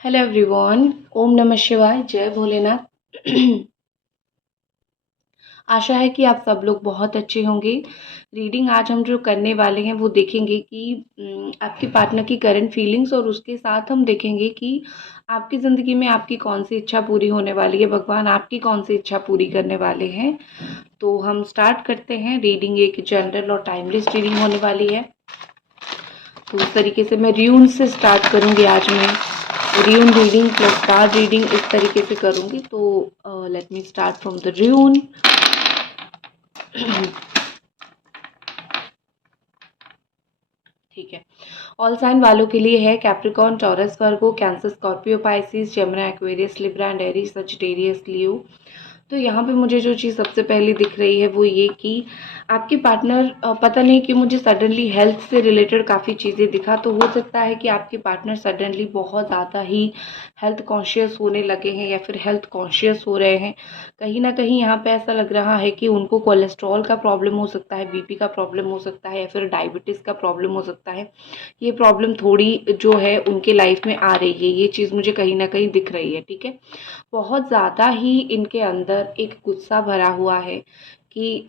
Hello everyone. ओम नमः शिवाय। जय भोलेनाथ। आशा है कि आप सब लोग बहुत अच्छे होंगे। रीडिंग आज हम जो करने वाले हैं वो देखेंगे कि आपके पार्टनर की करंट फीलिंग्स, और उसके साथ हम देखेंगे कि आपकी ज़िंदगी में आपकी कौन सी इच्छा पूरी होने वाली है, भगवान आपकी कौन सी इच्छा पूरी करने वाले हैं। तो हम स्टार्ट करते हैं। रीडिंग एक जनरल और टाइमलेस रीडिंग होने वाली है। तो उस तरीके से मैं र्यून से स्टार्ट करूँगी। आज मैं rune reading plus card reading इस तरीके से करूँगी। तो let me start from the rune. ठीक है। ऑल साइन वालों के लिए है Capricorn, Taurus, Virgo, Cancer, Scorpio, Pisces, Gemini, Aquarius, Libra and Aries, Sagittarius, Leo. तो यहाँ पे मुझे जो चीज़ सबसे पहले दिख रही है वो ये कि आपके पार्टनर पता नहीं कि मुझे सडनली हेल्थ से रिलेटेड काफ़ी चीज़ें दिखा। तो हो सकता है कि आपके पार्टनर सडनली बहुत ज़्यादा ही हेल्थ कॉन्शियस होने लगे हैं या फिर हेल्थ कॉन्शियस हो रहे हैं। कहीं ना कहीं यहाँ पे ऐसा लग रहा है कि उनको कोलेस्ट्रॉल का प्रॉब्लम हो सकता है, बीपी का प्रॉब्लम हो सकता है, या फिर डायबिटीज़ का प्रॉब्लम हो सकता है। ये प्रॉब्लम थोड़ी जो है उनके लाइफ में आ रही है, ये चीज़ मुझे कहीं ना कहीं दिख रही है। ठीक है। बहुत ज़्यादा ही इनके अंदर एक गुस्सा भरा हुआ है कि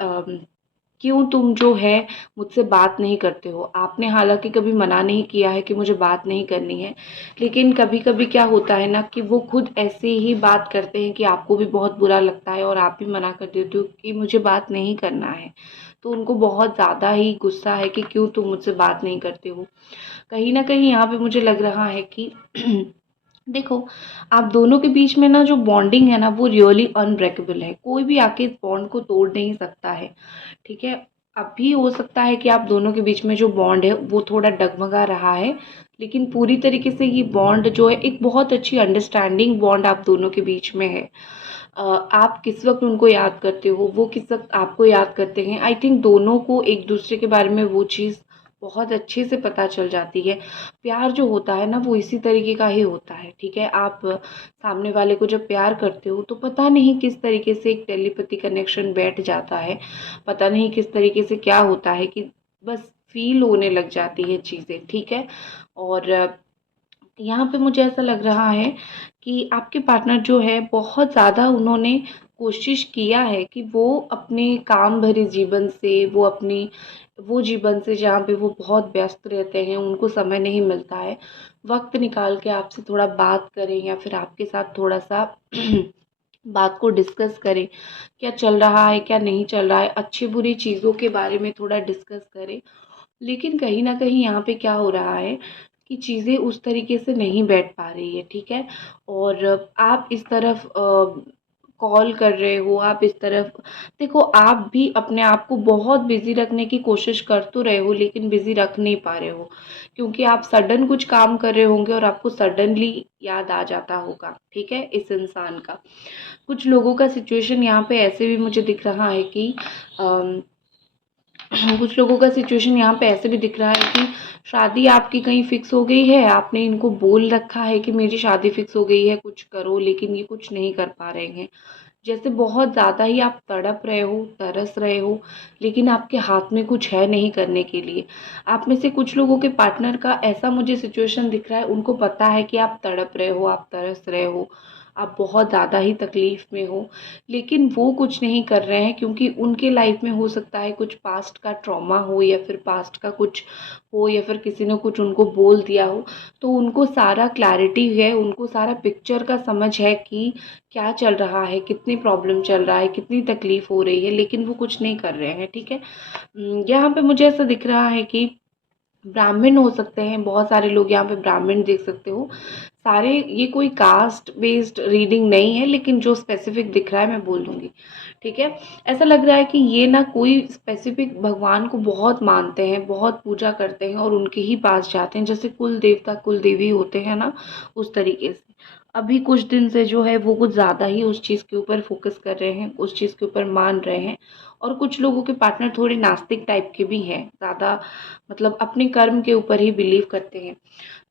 क्यों तुम जो है मुझसे बात नहीं करते हो। आपने हालांकि कभी मना नहीं किया है कि मुझे बात नहीं करनी है, लेकिन कभी कभी क्या होता है ना कि वो खुद ऐसे ही बात करते हैं कि आपको भी बहुत बुरा लगता है और आप भी मना कर देते हो कि मुझे बात नहीं करना है। तो उनको बहुत ज़्यादा ही गुस्सा है कि क्यों तुम मुझसे बात नहीं करते हो। कहीं ना कहीं यहाँ पे मुझे लग रहा है कि देखो, आप दोनों के बीच में ना जो बॉन्डिंग है ना वो रियली अनब्रेकेबल है। कोई भी आके इस बॉन्ड को तोड़ नहीं सकता है। ठीक है। अभी हो सकता है कि आप दोनों के बीच में जो बॉन्ड है वो थोड़ा डगमगा रहा है, लेकिन पूरी तरीके से ये बॉन्ड जो है एक बहुत अच्छी अंडरस्टैंडिंग बॉन्ड आप दोनों के बीच में है। आप किस वक्त उनको याद करते हो, वो किस वक्त आपको याद करते हैं। आई थिंक दोनों को एक दूसरे के बारे में वो चीज़ बहुत अच्छे से पता चल जाती है। प्यार जो होता है ना वो इसी तरीके का ही होता है। ठीक है। आप सामने वाले को जब प्यार करते हो तो पता नहीं किस तरीके से एक टेलीपैथी कनेक्शन बैठ जाता है। पता नहीं किस तरीके से क्या होता है कि बस फील होने लग जाती है चीज़ें। ठीक है। और यहाँ पे मुझे ऐसा लग रहा है कि आपके पार्टनर जो है बहुत ज़्यादा उन्होंने कोशिश किया है कि वो अपने काम भरे जीवन से, वो जीवन से जहाँ पे वो बहुत व्यस्त रहते हैं, उनको समय नहीं मिलता है, वक्त निकाल के आपसे थोड़ा बात करें या फिर आपके साथ थोड़ा सा बात को डिस्कस करें। क्या चल रहा है, क्या नहीं चल रहा है, अच्छी बुरी चीज़ों के बारे में थोड़ा डिस्कस करें। लेकिन कहीं न कहीं यहाँ पे क्या हो रहा है कि चीज़ें उस तरीके से नहीं बैठ पा रही है। ठीक है। और आप इस तरफ कॉल कर रहे हो, आप इस तरफ देखो, आप भी अपने आप को बहुत बिज़ी रखने की कोशिश कर तो रहे हो लेकिन बिज़ी रख नहीं पा रहे हो, क्योंकि आप सडन कुछ काम कर रहे होंगे और आपको सडनली याद आ जाता होगा। ठीक है, इस इंसान का। कुछ लोगों का सिचुएशन यहाँ पे ऐसे भी मुझे दिख रहा है कि अम कुछ लोगों का सिचुएशन यहाँ पे ऐसे भी दिख रहा है कि शादी आपकी कहीं फिक्स हो गई है, आपने इनको बोल रखा है कि मेरी शादी फिक्स हो गई है, कुछ करो, लेकिन ये कुछ नहीं कर पा रहे हैं। जैसे बहुत ज़्यादा ही आप तड़प रहे हो, तरस रहे हो, लेकिन आपके हाथ में कुछ है नहीं करने के लिए। आप में से कुछ लोगों के पार्टनर का ऐसा मुझे सिचुएशन दिख रहा है, उनको पता है कि आप तड़प रहे हो, आप तरस रहे हो, आप बहुत ज़्यादा ही तकलीफ़ में हो, लेकिन वो कुछ नहीं कर रहे हैं क्योंकि उनके लाइफ में हो सकता है कुछ पास्ट का ट्रॉमा हो या फिर पास्ट का कुछ हो या फिर किसी ने कुछ उनको बोल दिया हो। तो उनको सारा क्लैरिटी है, उनको सारा पिक्चर का समझ है कि क्या चल रहा है, कितनी प्रॉब्लम चल रहा है, कितनी तकलीफ़ हो रही है, लेकिन वो कुछ नहीं कर रहे हैं। ठीक है। यहाँ पे मुझे ऐसा दिख रहा है कि ब्राह्मण हो सकते हैं, बहुत सारे लोग यहाँ पे ब्राह्मण देख सकते हो। सारे, ये कोई कास्ट बेस्ड रीडिंग नहीं है, लेकिन जो स्पेसिफिक दिख रहा है मैं बोल दूंगी। ठीक है। ऐसा लग रहा है कि ये ना कोई स्पेसिफिक भगवान को बहुत मानते हैं, बहुत पूजा करते हैं और उनके ही पास जाते हैं, जैसे कुल देवता कुल देवी होते हैं ना, उस तरीके से। अभी कुछ दिन से जो है वो कुछ ज़्यादा ही उस चीज़ के ऊपर फोकस कर रहे हैं, उस चीज़ के ऊपर मान रहे हैं, और कुछ लोगों के पार्टनर थोड़े नास्तिक टाइप के भी हैं, ज़्यादा मतलब अपने कर्म के ऊपर ही बिलीव करते हैं।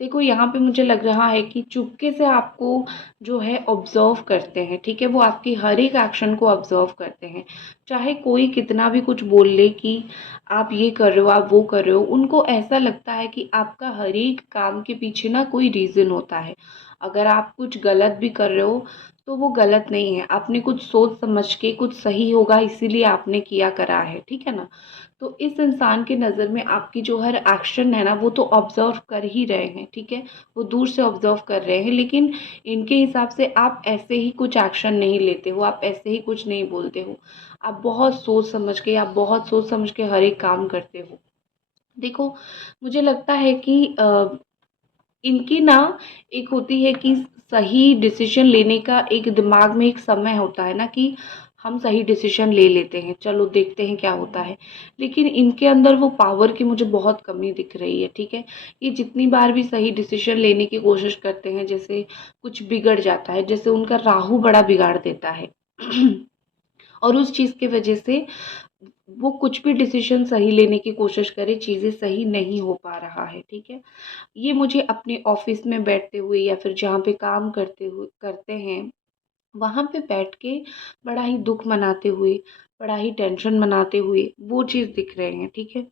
देखो यहाँ पे मुझे लग रहा है कि चुपके से आपको जो है ऑब्जर्व करते हैं, ठीक है, वो आपकी हर एक एक्शन को ऑब्जर्व करते हैं। चाहे कोई कितना भी कुछ बोल ले कि आप ये कर रहे हो, आप वो कर रहे हो, उनको ऐसा लगता है कि आपका हर एक काम के पीछे ना कोई रीज़न होता है। अगर आप कुछ गलत भी कर रहे हो तो वो गलत नहीं है, आपने कुछ सोच समझ के, कुछ सही होगा इसीलिए आपने किया करा है, ठीक है ना। तो इस इंसान की नज़र में आपकी जो हर एक्शन है ना, वो तो ऑब्जर्व कर ही रहे हैं, ठीक है, वो दूर से ऑब्जर्व कर रहे हैं, लेकिन इनके हिसाब से आप ऐसे ही कुछ एक्शन नहीं लेते हो, आप ऐसे ही कुछ नहीं बोलते हो। आप बहुत सोच समझ के हर एक काम करते हो। देखो, मुझे लगता है कि इनकी ना एक होती है कि सही डिसीजन लेने का एक दिमाग में एक समय होता है ना कि हम सही डिसीजन ले लेते हैं, चलो देखते हैं क्या होता है। लेकिन इनके अंदर वो पावर की मुझे बहुत कमी दिख रही है, ठीक है। ये जितनी बार भी सही डिसीजन लेने की कोशिश करते हैं, जैसे कुछ बिगड़ जाता है, जैसे उनका राहु बड़ा बिगाड़ देता है और उस चीज़ की वजह से वो कुछ भी डिसीजन सही लेने की कोशिश करे, चीज़ें सही नहीं हो पा रहा है, ठीक है। ये मुझे अपने ऑफिस में बैठते हुए या फिर जहाँ पे काम करते हैं, वहाँ पे बैठ के बड़ा ही दुख मनाते हुए, बड़ा ही टेंशन मनाते हुए वो चीज़ दिख रहे हैं, ठीक है।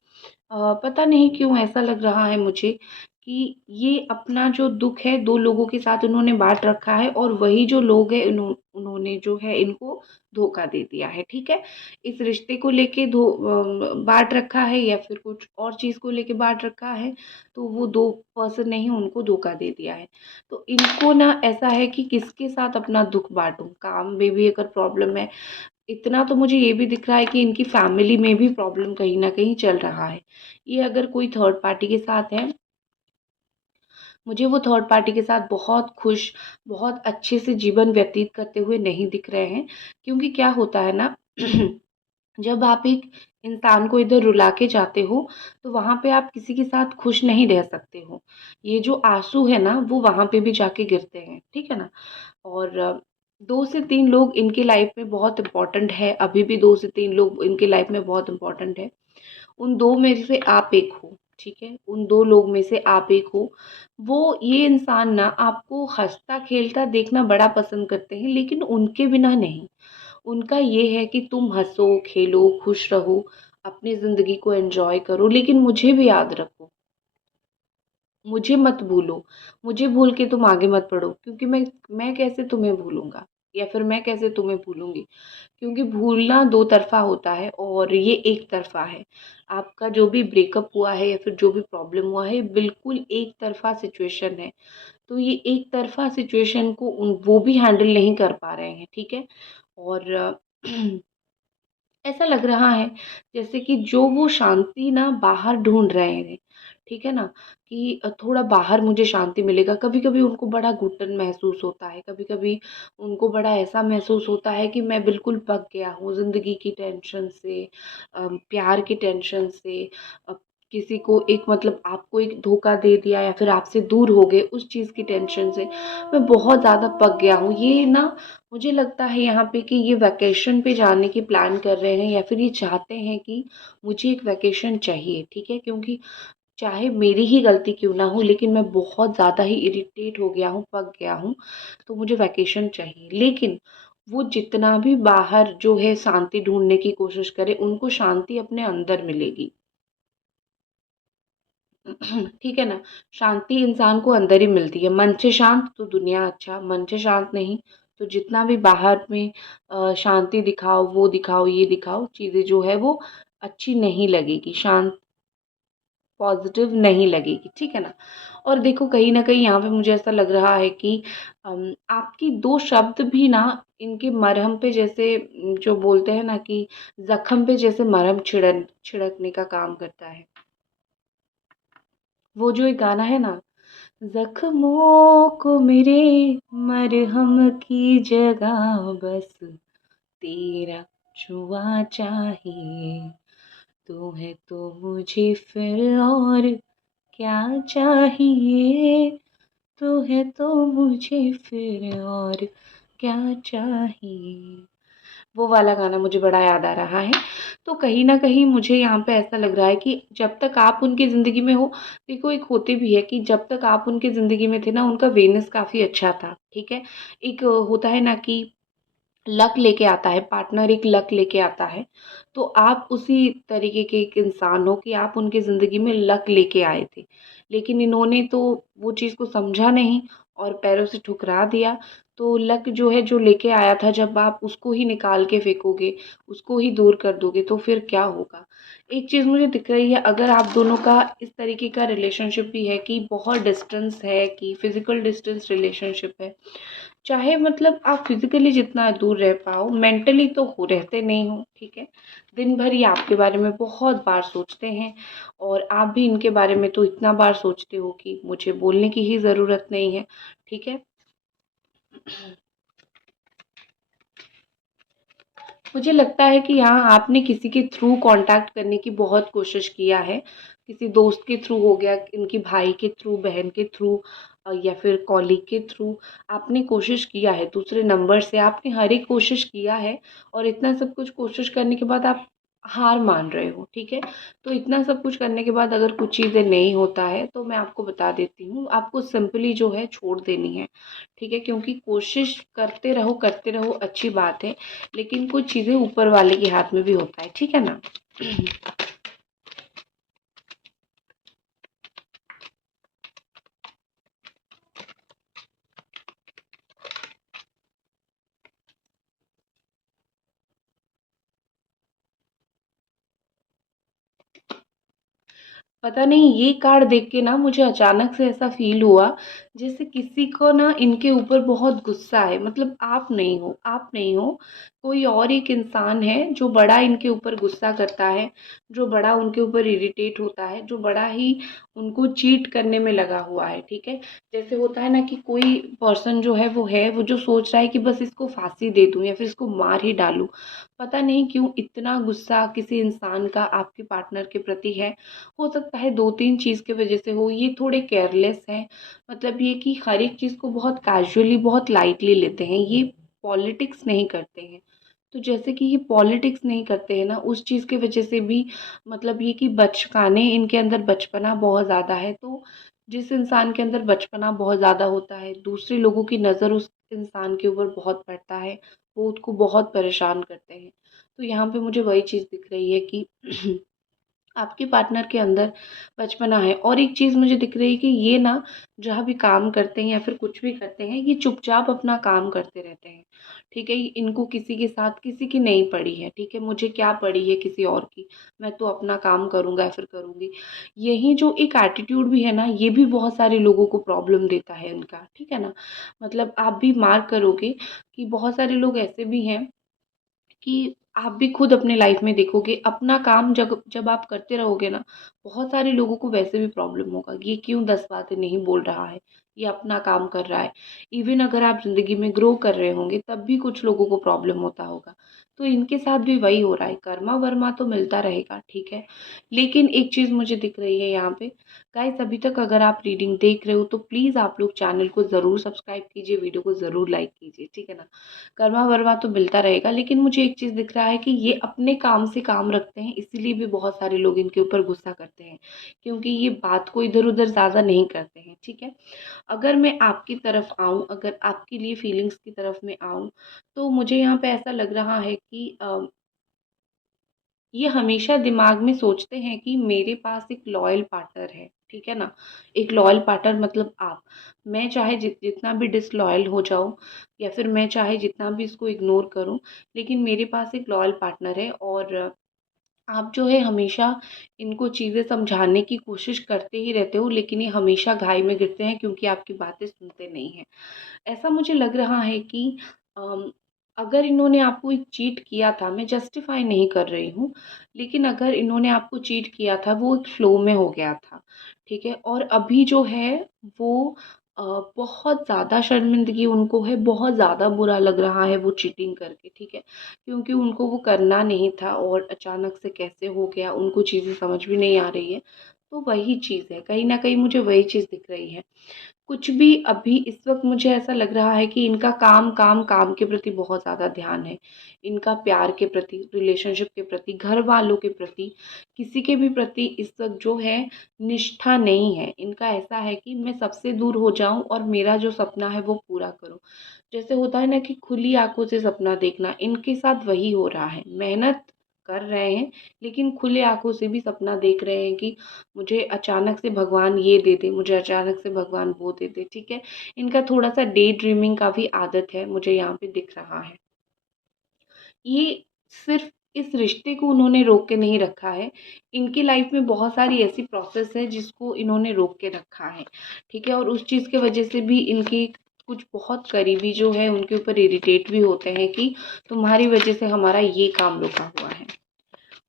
पता नहीं क्यों ऐसा लग रहा है मुझे कि ये अपना जो दुख है 2 लोगों के साथ उन्होंने बाँट रखा है और वही जो लोग हैं उन्होंने जो है इनको धोखा दे दिया है, ठीक है। इस रिश्ते को लेके बाँट रखा है या फिर कुछ और चीज़ को लेके बाँट रखा है, तो वो 2 पर्सन ने ही उनको धोखा दे दिया है। तो इनको ना ऐसा है कि किसके साथ अपना दुःख बाँटूँ? काम में भी अगर प्रॉब्लम है, इतना तो मुझे ये भी दिख रहा है कि इनकी फैमिली में भी प्रॉब्लम कहीं न कहीं चल रहा है। ये अगर कोई थर्ड पार्टी के साथ है, मुझे वो थर्ड पार्टी के साथ बहुत खुश, बहुत अच्छे से जीवन व्यतीत करते हुए नहीं दिख रहे हैं। क्योंकि क्या होता है ना जब आप एक इंसान को इधर रुला के जाते हो, तो वहाँ पे आप किसी के साथ खुश नहीं रह सकते हो। ये जो आँसू है ना, वो वहाँ पे भी जाके गिरते हैं, ठीक है ना? और 2 से 3 लोग इनकी लाइफ में बहुत इम्पोर्टेंट है, अभी भी 2 से 3 लोग इनकी लाइफ में बहुत इम्पोर्टेंट है। उन 2 में से आप एक हो, ठीक है? उन 2 लोग में से आप एक हो। वो ये इंसान ना आपको हँसता-खेलता देखना बड़ा पसंद करते हैं, लेकिन उनके बिना नहीं। उनका ये है कि तुम हँसो, खेलो, खुश रहो, अपनी ज़िंदगी को एन्जॉय करो, लेकिन मुझे भी याद रखो। मुझे मत भूलो, मुझे भूल के तुम आगे मत बढ़ो, क्योंकि मैं कैसे तुम्हें भूलूँगा या फिर मैं कैसे तुम्हें भूलूँगी? क्योंकि भूलना दो तरफ़ा होता है और ये एक तरफ़ा है। आपका जो भी ब्रेकअप हुआ है या फिर जो भी प्रॉब्लम हुआ है, बिल्कुल एक तरफ़ा सिचुएशन है। तो ये एक तरफ़ा सिचुएशन को वो भी हैंडल नहीं कर पा रहे हैं, ठीक है? और ऐसा लग रहा है जैसे कि जो वो शांति ना बाहर ढूँढ रहे हैं, ठीक है ना? कि थोड़ा बाहर मुझे शांति मिलेगा। कभी-कभी उनको बड़ा घुटन महसूस होता है, कभी-कभी उनको बड़ा ऐसा महसूस होता है कि मैं बिल्कुल पक गया हूँ ज़िंदगी की टेंशन से, प्यार की टेंशन से, अ, किसी को एक मतलब आपको एक धोखा दे दिया या फिर आपसे दूर हो गए उस चीज़ की टेंशन से, मैं बहुत ज़्यादा पक गया हूँ। ये ना मुझे लगता है यहाँ पे कि ये वैकेशन पे जाने की प्लान कर रहे हैं या फिर ये चाहते हैं कि मुझे एक वैकेशन चाहिए, ठीक है? क्योंकि चाहे मेरी ही गलती क्यों ना हो, लेकिन मैं बहुत ज़्यादा ही इरिटेट हो गया हूँ, पक गया हूँ, तो मुझे वैकेशन चाहिए। लेकिन वो जितना भी बाहर जो है शांति ढूँढने की कोशिश करें, उनको शांति अपने अंदर मिलेगी। ठीक है ना? शांति इंसान को अंदर ही मिलती है। मन से शांत तो दुनिया अच्छा, मन से शांत नहीं तो जितना भी बाहर में शांति दिखाओ, वो दिखाओ, ये दिखाओ, चीज़ें जो है वो अच्छी नहीं लगेगी, शांत पॉज़िटिव नहीं लगेगी, ठीक है ना? और देखो कहीं न कहीं यहाँ पे मुझे ऐसा लग रहा है कि आपकी 2 शब्द भी ना इनके मरहम पे जैसे जो बोलते हैं ना कि ज़ख्म पे जैसे मरहम छिड़कने का काम करता है। वो जो एक गाना है ना, जख्मों को मेरे मरहम की जगह बस तेरा छुआ चाहिए। तू है तो मुझे फिर और क्या चाहिए। तू है तो मुझे फिर और क्या चाहिए। वो वाला गाना मुझे बड़ा याद आ रहा है। तो कहीं न कहीं मुझे यहाँ पे ऐसा लग रहा है कि जब तक आप उनकी ज़िंदगी में हो, देखो एक होते भी है कि जब तक आप उनकी ज़िंदगी में थे ना, उनका वेनेस काफ़ी अच्छा था, ठीक है? एक होता है ना कि लक लेके आता है, पार्टनर एक लक लेके आता है, तो आप उसी तरीके के एक इंसान हो कि आप उनकी ज़िंदगी में लक लेके आए थे। लेकिन इन्होंने तो वो चीज़ को समझा नहीं और पैरों से ठुकरा दिया, तो लक जो है जो लेके आया था जब आप उसको ही निकाल के फेंकोगे, उसको ही दूर कर दोगे तो फिर क्या होगा? एक चीज़ मुझे दिख रही है अगर आप दोनों का इस तरीके का रिलेशनशिप भी है कि बहुत डिस्टेंस है कि फ़िज़िकल डिस्टेंस रिलेशनशिप है, चाहे मतलब आप फिजिकली जितना दूर रह पाओ मेंटली तो हो रहते नहीं हो, ठीक है? दिन भर ये आपके बारे में बहुत बार सोचते हैं और आप भी इनके बारे में तो इतना बार सोचते हो कि मुझे बोलने की ही ज़रूरत नहीं है, ठीक है? मुझे लगता है कि यहाँ आपने किसी के थ्रू कांटेक्ट करने की बहुत कोशिश किया है। किसी दोस्त के थ्रू हो गया, इनके भाई के थ्रू, बहन के थ्रू या फिर कॉलीग के थ्रू आपने कोशिश किया है, दूसरे नंबर से आपने हर एक कोशिश किया है और इतना सब कुछ कोशिश करने के बाद आप हार मान रहे हो, ठीक है? तो इतना सब कुछ करने के बाद अगर कुछ चीज़ें नहीं होता है, तो मैं आपको बता देती हूँ, आपको सिंपली जो है छोड़ देनी है, ठीक है? क्योंकि कोशिश करते रहो अच्छी बात है, लेकिन कुछ चीज़ें ऊपर वाले के हाथ में भी होता है, ठीक है ना? पता नहीं ये कार्ड देख के ना मुझे अचानक से ऐसा फ़ील हुआ जैसे किसी को ना इनके ऊपर बहुत गुस्सा है, मतलब आप नहीं हो, कोई और एक इंसान है जो बड़ा इनके ऊपर गुस्सा करता है, जो बड़ा उनके ऊपर इरिटेट होता है, जो बड़ा ही उनको चीट करने में लगा हुआ है, ठीक है? जैसे होता है ना कि कोई पर्सन जो है वो जो सोच रहा है कि बस इसको फांसी दे दूँ या फिर इसको मार ही डालूँ। पता नहीं क्यों इतना गुस्सा किसी इंसान का आपके पार्टनर के प्रति है। हो सकता है 2-3 चीज़ की वजह से हो, ये थोड़े केयरलेस हैं, मतलब ये कि हर एक चीज़ को बहुत कैजुअली, बहुत लाइटली लेते हैं, ये पॉलिटिक्स नहीं करते हैं। तो जैसे कि ये पॉलिटिक्स नहीं करते हैं ना, उस चीज़ की वजह से भी मतलब ये कि बचकाने इनके अंदर बचपना बहुत ज़्यादा है, तो जिस इंसान के अंदर बचपना बहुत ज़्यादा होता है, दूसरे लोगों की नज़र उस इंसान के ऊपर बहुत पड़ता है, वो उसको बहुत परेशान करते हैं। तो यहाँ पे मुझे वही चीज़ दिख रही है कि आपके पार्टनर के अंदर बचपना है और एक चीज़ मुझे दिख रही है कि ये ना जहाँ भी काम करते हैं या फिर कुछ भी करते हैं, ये चुपचाप अपना काम करते रहते हैं, ठीक है? इनको किसी के साथ किसी की नहीं पड़ी है, ठीक है? मुझे क्या पड़ी है किसी और की, मैं तो अपना काम करूँगा या फिर करूँगी। यही जो एक एटीट्यूड भी है ना, ये भी बहुत सारे लोगों को प्रॉब्लम देता है इनका, ठीक है ना? मतलब आप भी मार्क करोगे कि बहुत सारे लोग ऐसे भी हैं कि आप भी खुद अपने लाइफ में देखोगे अपना काम जब जब आप करते रहोगे ना, बहुत सारे लोगों को वैसे भी प्रॉब्लम होगा, ये क्यों 10 बातें नहीं बोल रहा है, ये अपना काम कर रहा है। इवन अगर आप ज़िंदगी में ग्रो कर रहे होंगे तब भी कुछ लोगों को प्रॉब्लम होता होगा। तो इनके साथ भी वही हो रहा है, कर्मा वर्मा तो मिलता रहेगा, ठीक है? लेकिन एक चीज़ मुझे दिख रही है यहाँ पे, गाइस अभी तक अगर आप रीडिंग देख रहे हो तो प्लीज़ आप लोग चैनल को ज़रूर सब्सक्राइब कीजिए, वीडियो को ज़रूर लाइक कीजिए, ठीक है ना? कर्मा वर्मा तो मिलता रहेगा, लेकिन मुझे एक चीज़ दिख रहा है कि ये अपने काम से काम रखते हैं, इसीलिए भी बहुत सारे लोग इनके ऊपर गुस्सा करते हैं, क्योंकि ये बात को इधर-उधर ज़्यादा नहीं करते हैं, ठीक है? अगर मैं आपकी तरफ आऊँ, अगर आपके लिए फीलिंग्स की तरफ मैं आऊँ, तो मुझे यहाँ पे ऐसा लग रहा है कि ये हमेशा दिमाग में सोचते हैं कि मेरे पास एक लॉयल पार्टनर है, ठीक है ना? एक लॉयल पार्टनर मतलब आप। मैं चाहे जितना भी डिसलॉयल हो जाऊँ या फिर मैं चाहे जितना भी इसको इग्नोर करूँ, लेकिन मेरे पास एक लॉयल पार्टनर है और आप जो है हमेशा इनको चीज़ें समझाने की कोशिश करते ही रहते हो, लेकिन ये हमेशा घाई में गिरते हैं क्योंकि आपकी बातें सुनते नहीं हैं। ऐसा मुझे लग रहा है कि अम, अगर इन्होंने आपको एक चीट किया था, मैं जस्टिफाई नहीं कर रही हूँ, लेकिन अगर इन्होंने आपको चीट किया था, वो एक फ्लो में हो गया था, ठीक है? और अभी जो है वो अ, बहुत ज़्यादा शर्मिंदगी उनको है, बहुत ज़्यादा बुरा लग रहा है वो चीटिंग करके, ठीक है? क्योंकि उनको वो करना नहीं था और अचानक से कैसे हो गया, उनको चीज़ें समझ भी नहीं आ रही है। तो वही चीज़ है, कहीं न कहीं मुझे वही चीज़ दिख रही है। कुछ भी अभी इस वक़्त मुझे ऐसा लग रहा है कि इनका काम, काम, काम के प्रति बहुत ज़्यादा ध्यान है। इनका प्यार के प्रति, रिलेशनशिप के प्रति, घर वालों के प्रति, किसी के भी प्रति इस वक़्त जो है निष्ठा नहीं है। इनका ऐसा है कि मैं सबसे दूर हो जाऊँ और मेरा जो सपना है वो पूरा करूँ। जैसे होता है ना कि खुली आँखों से सपना देखना, इनके साथ वही हो रहा है। मेहनत कर रहे हैं, लेकिन खुले आँखों से भी सपना देख रहे हैं कि मुझे अचानक से भगवान ये दे दे, मुझे अचानक से भगवान वो दे दे, ठीक है? इनका थोड़ा-सा डे ड्रीमिंग का भी आदत है, मुझे यहाँ पे दिख रहा है। ये सिर्फ़ इस रिश्ते को उन्होंने रोक के नहीं रखा है, इनकी लाइफ़ में बहुत सारी ऐसी प्रोसेस है जिसको इन्होंने रोक के रखा है, ठीक है? और उस चीज़ की वजह से भी इनकी कुछ बहुत करीबी जो है उनके ऊपर इरिटेट भी होते हैं कि तुम्हारी वजह से हमारा ये काम रुका हुआ है।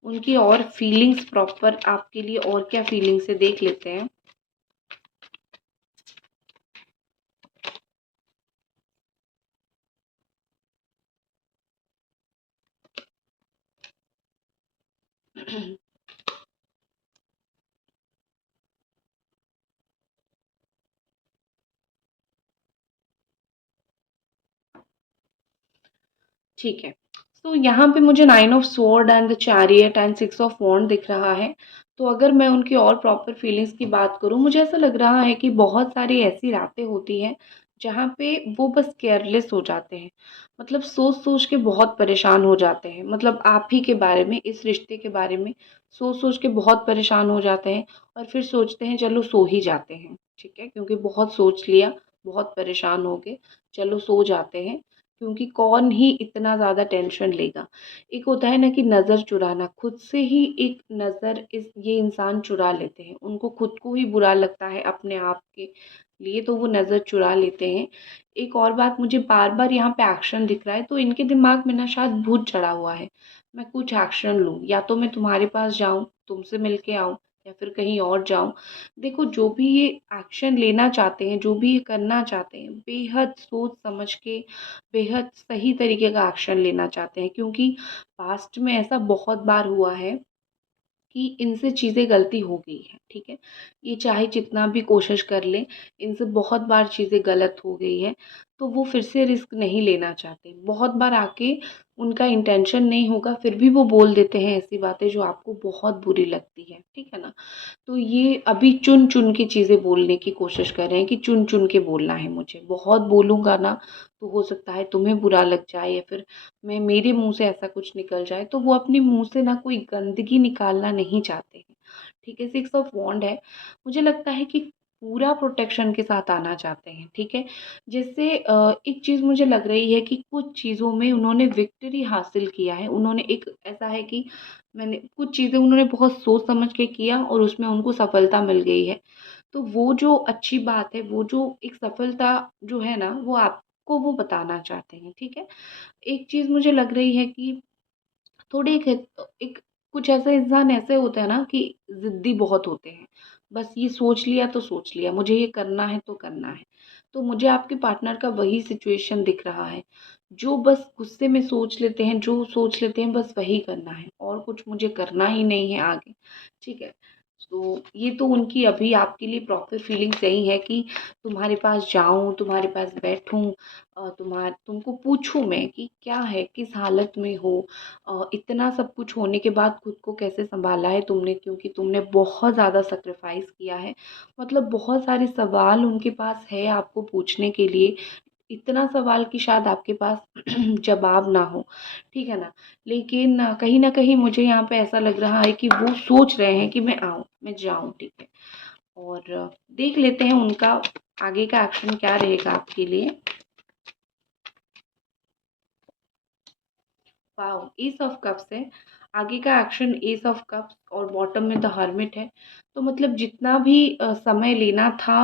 उनकी और फीलिंग्स प्रॉपर आपके लिए और क्या फीलिंग्स है देख लेते हैं। ठीक है। तो यहाँ पे मुझे 9 of sword and the chariot and 6 of wand दिख रहा है। तो अगर मैं उनकी और प्रॉपर फीलिंग्स की बात करूँ, मुझे ऐसा लग रहा है कि बहुत सारी ऐसी रातें होती हैं, जहाँ पे वो बस केयरलेस हो जाते हैं। मतलब सोच-सोच के बहुत परेशान हो जाते हैं। मतलब आप ही के बारे में, इस रिश्ते के बारे में सोच-सोच के बहुत परेशान हो जाते हैं और फिर सोचते हैं चलो सो ही जाते हैं, ठीक है? क्योंकि बहुत सोच लिया, बहुत परेशान हो गए, चलो सो जाते हैं। क्योंकि कौन ही इतना ज़्यादा टेंशन लेगा। एक होता है ना कि नज़र चुराना, खुद से ही एक नज़र इस ये इंसान चुरा लेते हैं। उनको खुद को ही बुरा लगता है अपने आप के लिए, तो वो नज़र चुरा लेते हैं। एक और बात मुझे बार-बार यहाँ पे एक्शन दिख रहा है, तो इनके दिमाग में ना शायद भूत चढ़ा हुआ है। मैं कुछ एक्शन लूँ, या तो मैं तुम्हारे पास जाऊँ, तुमसे मिल के आऊँ या फिर कहीं और जाऊँ। देखो, जो भी ये एक्शन लेना चाहते हैं, जो भी ये करना चाहते हैं, बेहद सोच समझ के, बेहद सही तरीके का एक्शन लेना चाहते हैं, क्योंकि पास्ट में ऐसा बहुत बार हुआ है कि इनसे चीज़ें गलती हो गई है, ठीक है? ये चाहे जितना भी कोशिश कर लें, इनसे बहुत बार चीज़ें गलत हो गई है, तो वो फिर से रिस्क नहीं लेना चाहते। बहुत बार आके उनका इंटेंशन नहीं होगा, फिर भी वो बोल देते हैं ऐसी बातें जो आपको बहुत बुरी लगती है, ठीक है ना? तो ये अभी चुन-चुन के चीज़ें बोलने की कोशिश कर रहे हैं कि चुन-चुन के बोलना है मुझे। बहुत बोलूँगा ना, तो हो सकता है तुम्हें बुरा लग जाए या फिर मेरे मुँह से ऐसा कुछ निकल जाए। तो वो अपने मुँह से ना कोई गंदगी निकालना नहीं चाहते हैं, ठीक है? 6 ऑफ वॉन्ड है। मुझे लगता है कि पूरा प्रोटेक्शन के साथ आना चाहते हैं, ठीक है? जैसे एक चीज़ मुझे लग रही है कि कुछ चीज़ों में उन्होंने विक्ट्री हासिल किया है। उन्होंने एक ऐसा है कि मैंने कुछ चीज़ें उन्होंने बहुत सोच समझ के किया और उसमें उनको सफलता मिल गई है। तो वो जो अच्छी बात है, वो जो एक सफलता जो है ना, वो आपको वो बताना चाहते हैं, ठीक है? एक चीज़ मुझे लग रही है कि थोड़ी एक कुछ ऐसे इंसान ऐसे होते हैं ना कि ज़िद्दी बहुत होते हैं। बस ये सोच लिया तो सोच लिया, मुझे ये करना है तो करना है। तो मुझे आपके पार्टनर का वही सिचुएशन दिख रहा है, जो बस गुस्से में सोच लेते हैं, जो सोच लेते हैं बस वही करना है और कुछ मुझे करना ही नहीं है आगे, ठीक है? तो ये तो उनकी अभी आपके लिए प्रॉपर फीलिंग्स यही है कि तुम्हारे पास जाऊँ, तुम्हारे पास बैठूँ, तुमको पूछूँ मैं कि क्या है, किस हालत में हो, इतना सब कुछ होने के बाद खुद को कैसे सँभाला है तुमने, क्योंकि तुमने बहुत ज़्यादा सैक्रिफ़ाइस किया है। मतलब बहुत सारे सवाल उनके पास है आपको पूछने के लिए, इतना सवाल कि शायद आपके पास जवाब ना हो, ठीक है ना? लेकिन कहीं न कहीं मुझे यहाँ पे ऐसा लग रहा है कि वो सोच रहे हैं कि मैं आऊँ, मैं जाऊँ, ठीक है? और देख लेते हैं उनका आगे का एक्शन क्या रहेगा आपके लिए। वाओ! एस ऑफ कप्स है। आगे का एक्शन एस ऑफ कप्स और बॉटम में द हर्मिट है। तो मतलब जितना भी समय लेना था,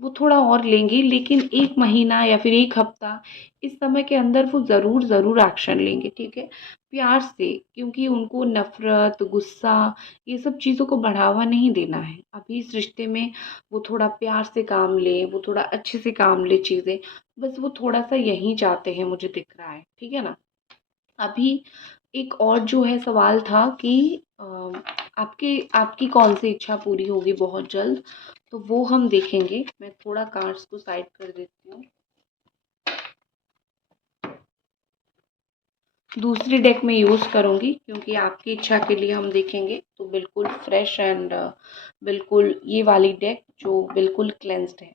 वो थोड़ा और लेंगे, लेकिन 1 महीना या फिर 1 हफ्ता, इस समय के अंदर वो ज़रूर एक्शन लेंगे, ठीक है? प्यार से, क्योंकि उनको नफ़रत, गुस्सा, ये सब चीज़ों को बढ़ावा नहीं देना है। अभी इस रिश्ते में वो थोड़ा प्यार से काम लें, वो थोड़ा अच्छे से काम लें चीज़ें, बस वो थोड़ा-सा यही चाहते हैं, मुझे दिख रहा है, ठीक है ना? अभी एक और जो है सवाल था कि आपकी कौन सी इच्छा पूरी होगी बहुत जल्द, तो वो हम देखेंगे। मैं थोड़ा कार्ड्स को साइड कर देती हूँ। दूसरी डेक में यूज़ करूँगी क्योंकि आपकी इच्छा के लिए हम देखेंगे, तो बिल्कुल फ्रेश एंड बिल्कुल ये वाली डेक जो बिल्कुल क्लेंस्ड है।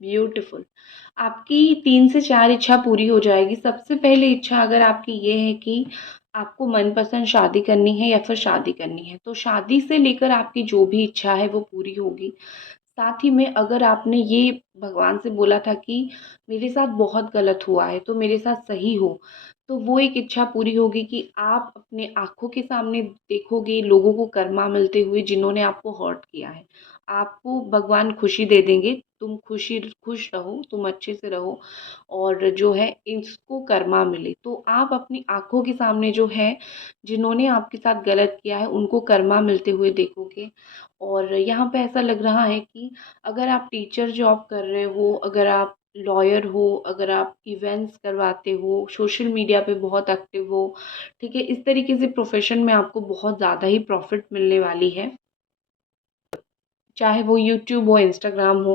ब्यूटीफुल। आपकी 3 से 4 इच्छा पूरी हो जाएगी। सबसे पहले इच्छा अगर आपकी ये है कि आपको मनपसंद शादी करनी है या फिर शादी करनी है, तो शादी से लेकर आपकी जो भी इच्छा है वो पूरी होगी। साथ ही में अगर आपने ये भगवान से बोला था कि मेरे साथ बहुत गलत हुआ है तो मेरे साथ सही हो, तो वो एक इच्छा पूरी होगी कि आप अपने आँखों के सामने देखोगे लोगों को कर्मा मिलते हुए जिन्होंने आपको हर्ट किया है। आपको भगवान खुशी दे देंगे, तुम खुश रहो, तुम अच्छे से रहो और जो है इसको कर्मा मिले। तो आप अपनी आँखों के सामने जो है जिन्होंने आपके साथ गलत किया है उनको कर्मा मिलते हुए देखोगे। और यहाँ पे ऐसा लग रहा है कि अगर आप टीचर जॉब कर रहे हो, अगर आप लॉयर हो, अगर आप इवेंट्स करवाते हो, सोशल मीडिया पे बहुत एक्टिव हो, ठीक है, इस तरीके से प्रोफेशन में आपको बहुत ज़्यादा ही प्रॉफिट मिलने वाली है। चाहे वो यूट्यूब हो, इंस्टाग्राम हो।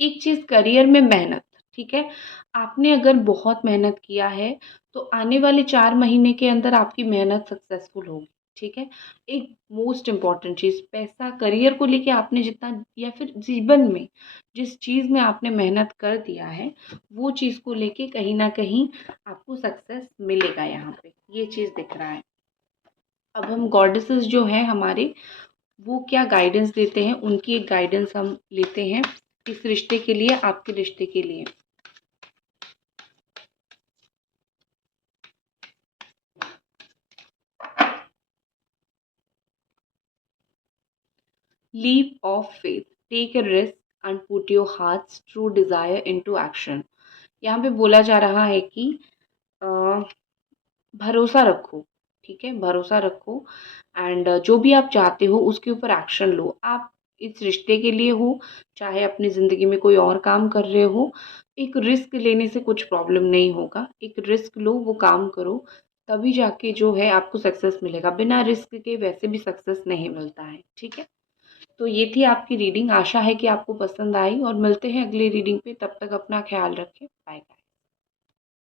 एक चीज़ करियर में मेहनत, ठीक है? आपने अगर बहुत मेहनत किया है, तो आने वाले 4 महीने के अंदर आपकी मेहनत सक्सेसफुल होगी, ठीक है? एक मोस्ट इम्पोर्टेंट चीज़ पैसा करियर को लेके आपने जितना या फिर जीवन में जिस चीज़ में आपने मेहनत कर दिया है, वो चीज़ को लेके कहीं न कहीं आपको सक्सेस मिलेगा यहाँ पे, ये चीज़ दिख रहा है। अब हम गॉडेसेस जो हैं हमारे वो क्या गाइडेंस देते हैं उनकी एक गाइडेंस हम लेते हैं इस रिश्ते के लिए, आपके रिश्ते के लिए। Leap of faith, take a risk and put your heart's true desire into action. यहाँ पे बोला जा रहा है कि अ, भरोसा रखो, ठीक है, भरोसा रखो एंड जो भी आप चाहते हो उसके ऊपर एक्शन लो। आप इस रिश्ते के लिए हो, चाहे अपनी ज़िंदगी में कोई और काम कर रहे हो, एक रिस्क लेने से कुछ प्रॉब्लम नहीं होगा। एक रिस्क लो, वो काम करो, तभी जाके जो है आपको सक्सेस मिलेगा। बिना रिस्क के वैसे भी सक्सेस नहीं मिलता है, ठीक है। तो ये थी आपकी रीडिंग, आशा है कि आपको पसंद आई और मिलते हैं अगली रीडिंग पे। तब तक अपना ख्याल रखें, बाय।